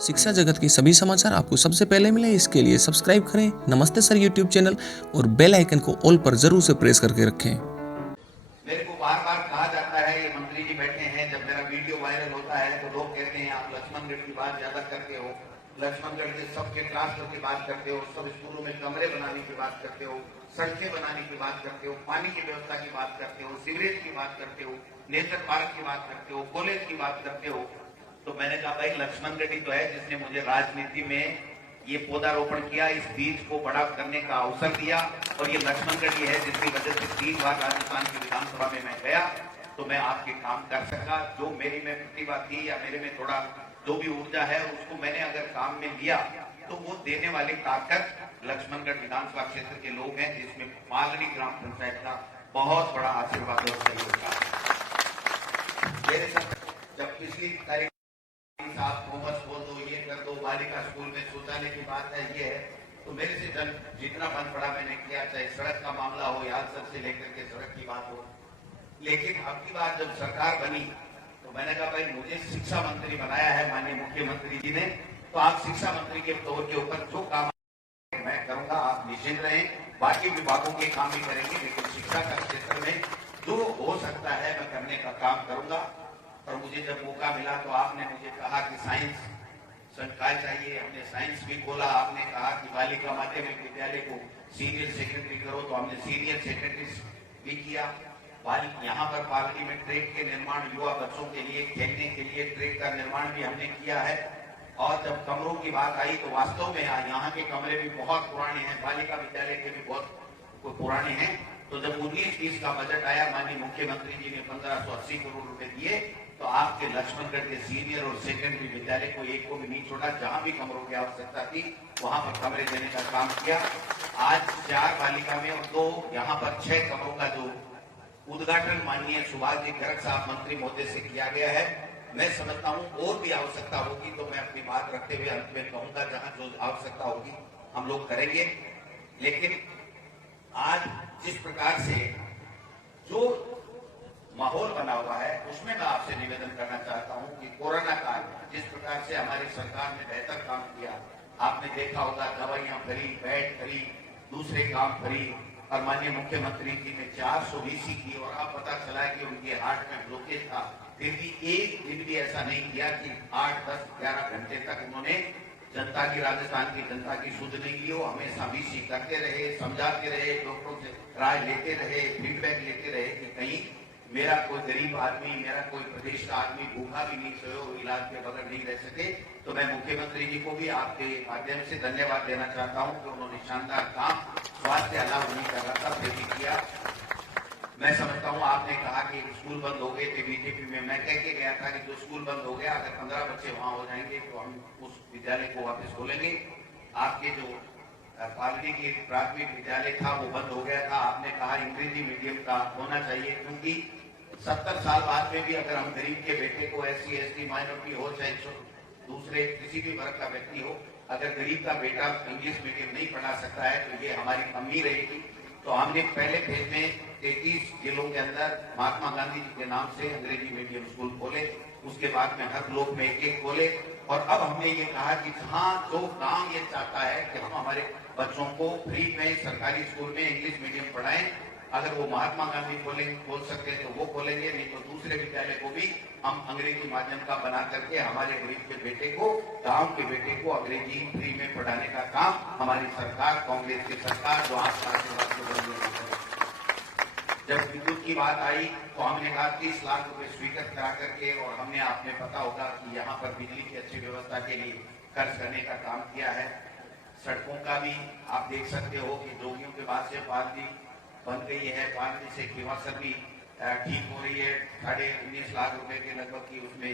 शिक्षा जगत के सभी समाचार आपको सबसे पहले मिले, इसके लिए सब्सक्राइब करें नमस्ते सर यूट्यूब चैनल और बेल आइकन को ऑल पर जरूर से प्रेस करके रखें। मेरे को बार बार कहा जाता है, ये मंत्री जी बैठे हैं, जब मेरा वीडियो वायरल होता है तो लोग कहते हैं आप लक्ष्मणगढ़ की बात ज्यादा करते हो, लक्ष्मणगढ़ के सबके ट्रांसफर की बात करते हो, सब स्कूलों में कमरे बनाने की बात करते हो, सड़कें बनाने की बात करते हो, पानी की व्यवस्था की बात करते हो, सीवरेज की बात करते हो, नेचर पार्क की बात करते हो, कॉलेज की बात करते हो। तो मैंने कहा भाई लक्ष्मणगढ़ ही तो है जिसने मुझे राजनीति में ये पौधारोपण किया, इस बीज को बड़ा करने का अवसर दिया, और ये लक्ष्मणगढ़ ही है जिसकी वजह से 3 बार राजस्थान की विधानसभा में मैं गया तो मैं आपके काम कर सका। जो मेरी में प्रतिभा थी या मेरे में थोड़ा जो भी ऊर्जा है उसको मैंने अगर काम में लिया तो वो देने वाली ताकत लक्ष्मणगढ़ विधानसभा क्षेत्र के लोग हैं, जिसमें पालड़ी ग्राम पंचायत का बहुत बड़ा आशीर्वाद और सहयोग था। मेरे साथ जब पिछली तारीख साहब कॉमर्स बोल दो, ये कर दो, बालिका स्कूल में शौचालय की बात है, ये है, तो मेरे से जितना बन पड़ा मैंने किया, चाहे सड़क का मामला हो या सर से लेकर के सड़क की बात हो। लेकिन अब की बार जब सरकार बनी तो मैंने कहा भाई मुझे शिक्षा मंत्री बनाया है माननीय मुख्यमंत्री जी ने, तो आप शिक्षा मंत्री के तौर के ऊपर जो काम मैं करूंगा आप निश्चिंत रहें, बाकी विभागों के काम भी करेंगे, लेकिन शिक्षा का क्षेत्र में जो हो सकता है मैं करने का काम करूंगा। और मुझे जब मौका मिला तो आपने मुझे कहा कि साइंस संकाय चाहिए, हमने साइंस भी खोला। आपने कहा कि बालिका माध्यमिक विद्यालय को सीनियर सेकेंडरी करो, तो हमने सीनियर सेकेंडरी भी किया। यहाँ पर पालकी में ट्रैक के निर्माण, युवा बच्चों के लिए खेलने के लिए ट्रैक का निर्माण भी हमने किया है। और जब कमरों की बात आई तो वास्तव में यहाँ के कमरे भी बहुत पुराने हैं, बालिका विद्यालय के भी बहुत पुराने हैं। तो जब 19-20 का बजट आया, माननीय मुख्यमंत्री जी ने 1580 करोड़ रुपए दिए, तो आपके लक्ष्मणगढ़ के सीनियर और सेकेंडरी विद्यालय को एक को भी नहीं छोड़ा, जहां भी कमरों की आवश्यकता थी वहां पर कमरे देने का काम किया। आज 4 बालिका में और 2 यहाँ पर 6 कमरों का जो उद्घाटन माननीय सुभाष जी गर्ग साहब मंत्री महोदय से किया गया है। मैं समझता हूं और भी आवश्यकता होगी तो मैं अपनी बात रखते हुए अंत में कहूंगा, जहां जो आवश्यकता होगी हम लोग करेंगे। लेकिन आज जिस प्रकार से जो माहौल बना हुआ है उसमें मैं आपसे निवेदन करना चाहता हूं कि कोरोना काल में जिस प्रकार से हमारी सरकार ने बेहतर काम किया, आपने देखा होगा दवाइयां फ्री, बेड फ्री, दूसरे काम फ्री, और माननीय मुख्यमंत्री जी ने 400 वीसी की, और अब पता चला कि उनके हार्ट में ब्लॉकेज था, फिर भी एक दिन भी ऐसा नहीं किया कि 8, 10, 11 घंटे तक उन्होंने जनता की, राजस्थान की जनता की सुध नहीं की हो। हमेशा वीसी करते रहे, समझाते रहे, डॉक्टरों से राय लेते रहे, फीडबैक लेते रहे कि कहीं मेरा कोई गरीब आदमी, मेरा कोई प्रदेश का आदमी भूखा भी नहीं सोए, इलाज के बगैर नहीं रह सके। तो मैं मुख्यमंत्री जी को भी आपके माध्यम से धन्यवाद देना चाहता हूं कि उन्होंने शानदार काम स्वास्थ्य अलाव नहीं कर रहा था, फिर भी किया। मैं समझता हूं आपने कहा कि स्कूल बंद हो गए थे बीजेपी में, मैं कह के गया था कि जो स्कूल बंद हो गया, अगर 15 बच्चे वहां हो जाएंगे तो हम उस विद्यालय को वापस खोलेंगे। आपके जो पालड़ी की प्राथमिक विद्यालय था वो बंद हो गया था, आपने कहा अंग्रेजी मीडियम का होना चाहिए, क्योंकि 70 साल बाद में भी अगर हम गरीब के बेटे को, SC ST माइनॉरिटी हो चाहे दूसरे किसी भी वर्ग का व्यक्ति हो, अगर गरीब का बेटा इंग्लिश मीडियम नहीं पढ़ा सकता है तो ये हमारी कमी रहेगी। तो हमने पहले फेज में 33 जिलों के अंदर महात्मा गांधी जी के नाम से अंग्रेजी मीडियम स्कूल खोले, उसके बाद में हर ब्लॉक में एक खोले, और अब हमने ये कहा कि जहां जो गांव ये चाहता है कि हम हमारे बच्चों को फ्री में सरकारी स्कूल में इंग्लिश मीडियम पढ़ाएं, अगर वो महात्मा गांधी खोल सकते हैं तो वो खोलेंगे, नहीं तो दूसरे विद्यालय को भी हम अंग्रेजी माध्यम का बना करके हमारे गरीब के बेटे को, गांव के बेटे को अंग्रेजी फ्री में पढ़ाने का काम हमारी सरकार, कांग्रेस की सरकार जो आपका आशीर्वाद से बन रही है। जब विद्युत की बात आई तो हमने कहा 30 लाख रुपए स्वीकृत करा करके, और हमने, आपने पता होगा कि यहाँ पर बिजली की अच्छी व्यवस्था के लिए खर्च करने का काम किया है। सड़कों का भी आप देख सकते हो कि जोगियों के बाद से पालड़ी बन गई है, पालड़ी से खीवासर भी ठीक हो रही है, 19.5 लाख रुपए के लगभग की उसमें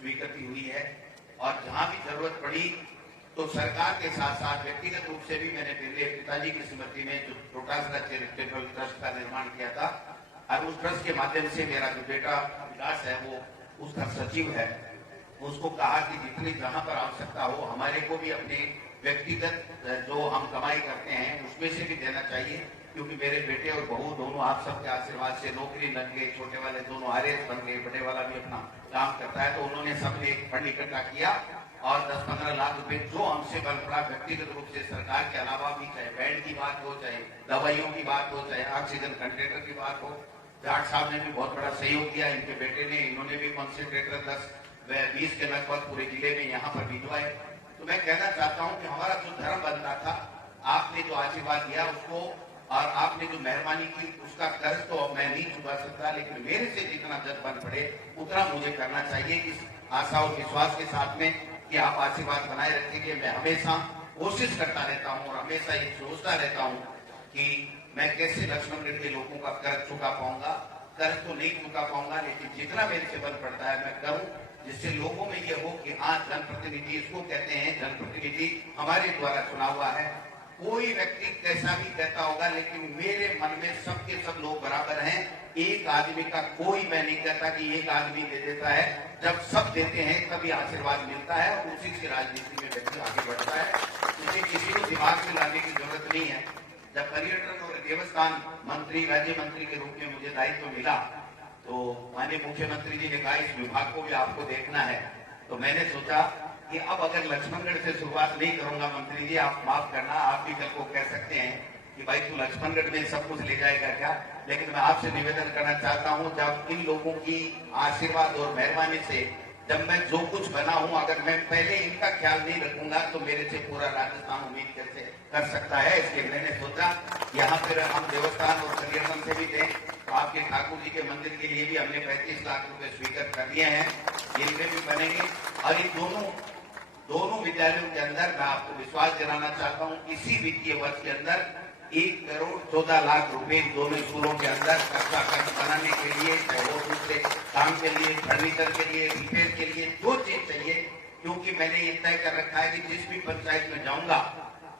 स्वीकृति हुई है। और जहां भी जरूरत पड़ी तो सरकार के साथ साथ व्यक्तिगत रूप से भी मैंने मेरे पिताजी की स्मृति में जो छोटा चैरिटेबल ट्रस्ट का निर्माण किया था, और उस ट्रस्ट के माध्यम से मेरा जो बेटा विकास है वो उसका सचिव है, उसको कहा कि जितनी जहां पर आवश्यकता हो हमारे को भी अपने व्यक्तिगत जो हम कमाई करते हैं उसमें से भी देना चाहिए, क्योंकि मेरे बेटे और बहू दोनों आप सबके आशीर्वाद से नौकरी लग गए, छोटे वाले दोनों RS बन गए, बड़े वाला भी अपना काम करता है, तो उन्होंने सबने एक फंड इकट्ठा किया और 10-15 लाख रुपए जो हमसे बन पड़ा व्यक्तिगत रूप से सरकार के अलावा भी, चाहे बेड की बात हो, चाहे दवाइयों की बात हो, चाहे ऑक्सीजन कंसंट्रेटर की बात हो, जाट साहब ने भी बहुत बड़ा सहयोग किया, इनके बेटे ने, इन्होंने भी कंसंट्रेटर 10-20 के लगभग पूरे जिले में यहाँ पर भिजवाए। तो मैं कहना चाहता हूँ कि हमारा जो धर्म बनता था, आपने जो आशीर्वाद दिया उसको और आपने जो मेहरबानी की उसका कर्ज तो अब मैं नहीं चुका सकता, लेकिन मेरे से जितना जज बन पड़े उतना मुझे करना चाहिए, इस आशा और विश्वास के साथ में कि आप आशीर्वाद बनाए रखेंगे। मैं हमेशा कोशिश करता रहता हूँ और हमेशा ये सोचता रहता हूँ कि मैं कैसे लक्ष्मणगढ़ के लोगों का कर्ज चुका पाऊंगा। कर्ज तो नहीं चुका पाऊंगा, लेकिन जितना मेरे से बन पड़ता है मैं करूं, जिससे लोगों में ये हो कि हाँ, जनप्रतिनिधि इसको कहते हैं, जनप्रतिनिधि हमारे द्वारा चुना हुआ है। कोई व्यक्ति कैसा भी कहता होगा, लेकिन मेरे मन में सबके सब लोग बराबर हैं। एक आदमी का कोई, मैं नहीं कहता कि एक आदमी दे देता है, जब सब देते हैं तभी आशीर्वाद मिलता है और उसी से राजनीति में व्यक्ति आगे बढ़ता है। इसे किसी को दिमाग में लाने की जरूरत नहीं है। जब पर्यटन और देवस्थान मंत्री, राज्य मंत्री के रूप में मुझे दायित्व मिला, तो माननीय मुख्यमंत्री जी ने कहा इस विभाग को भी आपको देखना है। तो मैंने सोचा कि अब अगर लक्ष्मणगढ़ से शुरुआत नहीं करूंगा, मंत्री जी आप माफ करना, आप भी कल को कह सकते हैं कि भाई तू लक्ष्मणगढ़ में सब कुछ ले जाएगा क्या, लेकिन मैं आपसे निवेदन करना चाहता हूं, जब इन लोगों की आशीर्वाद और मेहरबानी से जब मैं जो कुछ बना हूं, अगर मैं पहले इनका ख्याल नहीं रखूंगा तो मेरे से पूरा राजस्थान उम्मीद कैसे कर सकता है। इसलिए मैंने सोचा यहाँ फिर हम देवस्थान और पर्यटन से भी दें, तो आपके ठाकुर जी के मंदिर के लिए भी हमने 35 लाख रुपए स्वीकृत कर दिए हैं, इनमें भी बनेंगे। और इन दोनों विद्यालयों के अंदर मैं आपको विश्वास दिलाना चाहता हूँ, इसी वित्तीय वर्ष के अंदर 1,14,00,000 रुपए दोनों स्कूलों के अंदर कक्षा कक्ष बनाने के लिए, चाहे वो दूसरे काम के लिए, फर्नीचर के लिए, रिपेयर के लिए, जो चीज चाहिए, क्योंकि मैंने ये तय कर रखा है कि जिस भी पंचायत में जाऊंगा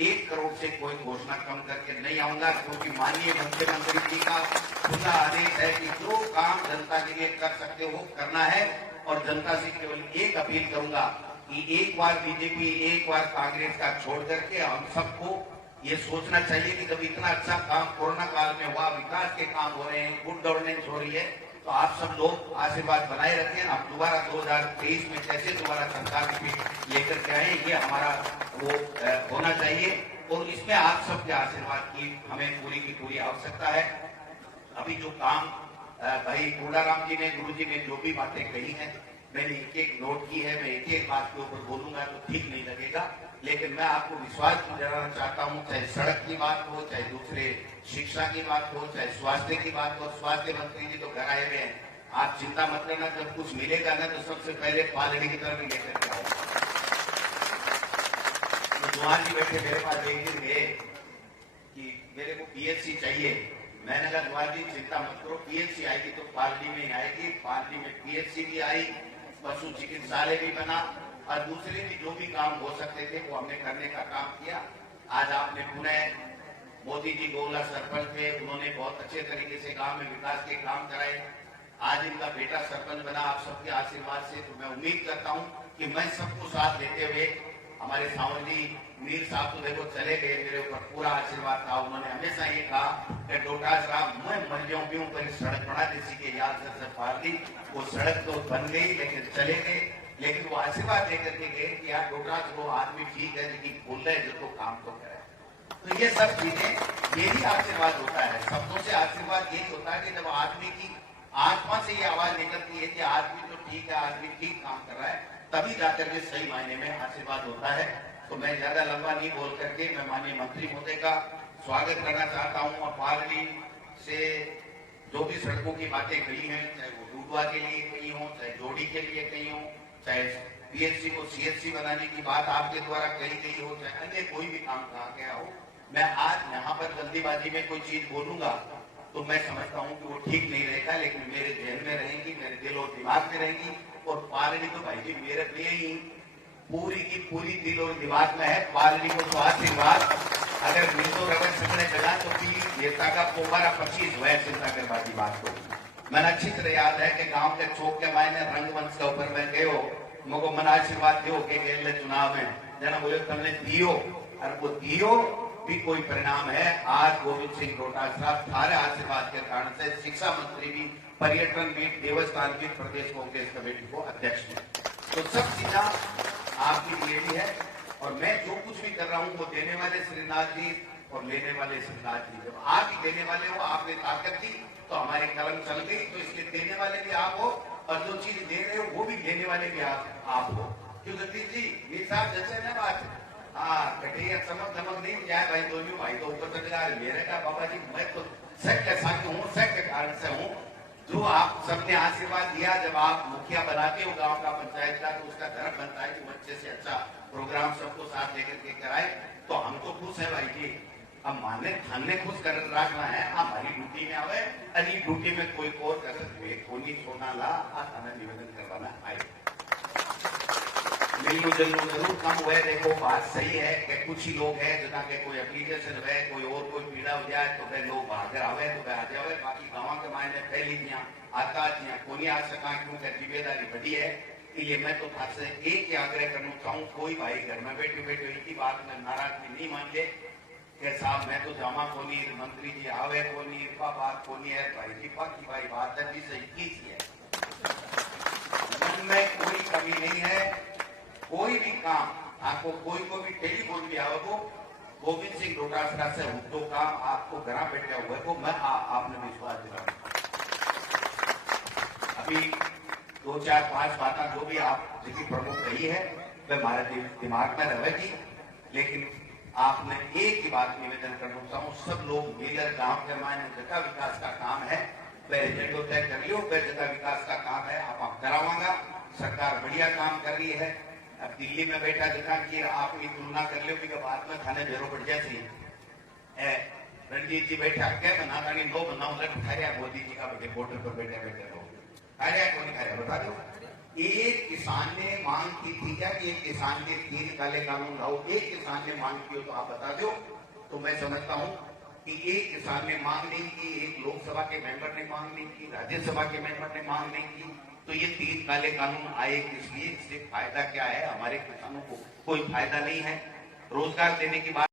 1 करोड़ से कोई घोषणा कम करके नहीं आऊंगा, क्योंकि माननीय मुख्यमंत्री जी का खुला आदेश है कि जो काम जनता के लिए कर सकते हो करना है। और जनता से केवल एक अपील करूंगा कि एक बार बीजेपी, एक बार कांग्रेस का छोड़ करके हम सबको ये सोचना चाहिए कि जब इतना अच्छा काम कोरोना काल में हुआ, विकास के काम हो रहे हैं, गुड गवर्नेंस हो रही है, तो आप सब लोग आशीर्वाद बनाए रखें। आप दोबारा 2023 में कैसे दोबारा सरकार की लेकर के आए, ये हमारा वो होना चाहिए और इसमें आप सबके आशीर्वाद की हमें पूरी की पूरी आवश्यकता है। अभी जो काम भाई कोडाराम जी ने, गुरु जी ने जो भी बातें कही हैं, मैंने एक एक नोट की है। मैं एक एक बात के ऊपर बोलूंगा तो ठीक नहीं लगेगा, लेकिन मैं आपको विश्वास दिलाना चाहता हूं, चाहे सड़क की बात हो, चाहे दूसरे शिक्षा की बात हो, चाहे स्वास्थ्य की बात हो। स्वास्थ्य मंत्री जी तो घर आए हुए हैं, आप चिंता मत करना, जब कुछ मिलेगा ना तो सबसे पहले पालड़ी की तरफ लेकर के आओ। तो जवान जी बैठे मेरे पास एक दिन गए कि मेरे को पीएचसी चाहिए। मैंने कहा जवान जी चिंता मत करो, पीएचसी आएगी तो पालड़ी में ही आएगी। पालड़ी में पीएचसी भी आई, पशु चिकित्सालय भी बना और दूसरे भी जो भी काम हो सकते थे वो हमने करने का काम किया। आज आपने पुनः मोदी जी गोला सरपंच थे, उन्होंने बहुत अच्छे तरीके से गांव में विकास के काम कराए। आज इनका बेटा सरपंच बना आप सबके आशीर्वाद से। तो मैं उम्मीद करता हूं कि मैं सबको साथ देते हुए, हमारे सावन जी मीर साहब तो देखो चले गए, मेरे ऊपर पूरा आशीर्वाद था। उन्होंने हमेशा ये कहा कि डोटा साहब मैं मर जाऊं भी पर सड़क बना देसी के याद से पार दी। वो सड़क तो बन गई लेकिन चले गए, लेकिन वो आशीर्वाद देकर के गए कि यार डोटा वो आदमी ठीक है, लेकिन बोल रहे जो तो काम तो करे। तो ये सब चीजें, यही आशीर्वाद होता है। शब्दों से आशीर्वाद यही होता है कि जब आदमी की आत्मा से ये आवाज निकलती है कि आदमी तो ठीक है, आदमी ठीक काम कर रहा है, तभी जाकर के सही मायने में आशीर्वाद होता है। तो मैं ज्यादा लंबा नहीं बोल करके मैं माननीय मंत्री महोदय का स्वागत करना चाहता हूँ। और पालड़ी से जो भी सड़कों की बातें कही हैं, चाहे वो डूडवा के लिए कही हो, चाहे जोड़ी के लिए कही हो, चाहे पीएचसी को सीएचसी बनाने की बात आपके द्वारा कही गई हो, चाहे अन्य कोई भी काम कहा गया हो, मैं आज यहाँ पर जल्दीबाजी में कोई चीज बोलूंगा तो मैं समझता हूँ कि वो ठीक नहीं रहेगा, लेकिन मेरे जहन में रहेंगी, मेरे दिल और दिमाग में रहेंगी। और पालड़ी तो भाई जी मेरे लिए ही पूरी की पूरी दिल और दिमाग में है। पालड़ी को तो आशीर्वाद अगर मिलतो रगड़ सकने चला तो प्लीज नेता का पोबारा 25 हुआ चिंता कर बाकी बात को। मैंने अच्छी तरह याद है कि गांव के चौक के मायने रंगमंच के ऊपर मैं गयो, मुझको मन आशीर्वाद दियो के गेले चुनाव में जना बोले तुमने दियो, और वो दियो भी कोई परिणाम है। आज गोविंद सिंह डोटासरा साहब थारे आशीर्वाद के कारण से शिक्षा मंत्री भी, पर्यटन भी, देवस्थान भी, प्रदेश कांग्रेस कमेटी को अध्यक्ष है। तो सब चीजा आपकी बीजेपी है और मैं जो कुछ भी कर रहा हूं वो देने वाले श्रीनाथ जी और लेने वाले श्रीनाथ जी। जब आप ही देने वाले हो, आपने ताकत दी तो हमारी कलम चल गई, तो इसलिए देने वाले भी आप हो और जो चीज दे रहे हो वो भी देने वाले भी आप हो। क्यों जगदीश जी, ये साहब जैसे ना बात, हाँ कटिया चमक धमक नहीं जाए भाई, दोनों भाई तो ऊपर चढ़ गया। मेरे का बाबा जी मैं तो सच के साथ हूँ, सच के कारण से हूँ। जो आप सबने आशीर्वाद दिया, जब आप मुखिया बनाते हो गांव का, पंचायत का, तो उसका धर्म बनता है कि अच्छे से अच्छा प्रोग्राम सबको साथ लेकर के कराए। तो हम तो खुश है भाई जी, अब मानने खाने खुश कर रखना है, हमारी ड्यूटी में आवे, अली ड्यूटी में कोई और कर कोनी सोना ला थाना निवेदन करवाना आए। मिलू जलू जरूर कम हुए। देखो बात सही है कि कुछ ही लोग हैं जिनका के कोई एप्लीकेशन है, कोई और कोई पीड़ा हो जाए तो वे लोग बाहर आवे तो वे आ जावे। बाकी गाँव के मायने पहली दिया आता दिया कोई आ सका, क्योंकि जिम्मेदारी बड़ी है। इसलिए मैं तो आपसे एक ही आग्रह करना चाहूँ, कोई भाई घर में बैठे बैठे एक ही बात में नाराजगी नहीं मान ले कि साहब मैं तो जामा कोनी, मंत्री जी आवे कोनी, बात कोनी है। भाई जी बाकी भाई बात है जी सही की है, मन में कोई कमी नहीं है। कोई भी काम आपको कोई को भी टेलीफोन भी आओ तो गोविंद सिंह डोटासरा से हूं तो काम आपको घर बैठे हुए को मैं आपने विश्वास दिला। अभी 2 4 5 बातें जो भी आप जिसकी प्रमुख कही है वह हमारे दिमाग में रहेगी, लेकिन आपने एक ही बात निवेदन करना चाहूँ, सब लोग मिलकर गांव के मायने जगह विकास का काम है वह एजेंडो तय कर लियो, वह जगह विकास का काम है आप करावांगा। सरकार बढ़िया काम कर रही है। अब दिल्ली में बैठा जगह की आप तुलना कर लो कि बाद में खाने बेरो बढ़ जाए। रणजीत जी बैठा क्या बना रानी नो बनाओ लट खाया मोदी जी का बड़े बॉर्डर पर बैठे बैठे रहो खाया कौन खाया बता दो। एक किसान ने मांग की थी क्या कि एक किसान के 3 काले कानून लाओ? एक किसान ने मांग की हो तो आप बता दो। तो मैं समझता हूँ कि एक किसान ने मांग नहीं की, एक लोकसभा के मेंबर ने मांग नहीं की, राज्यसभा के मेंबर ने मांग नहीं की, तो ये 3 काले कानून आए किस लिए? इससे फायदा क्या है? हमारे किसानों को कोई फायदा नहीं है। रोजगार देने की बात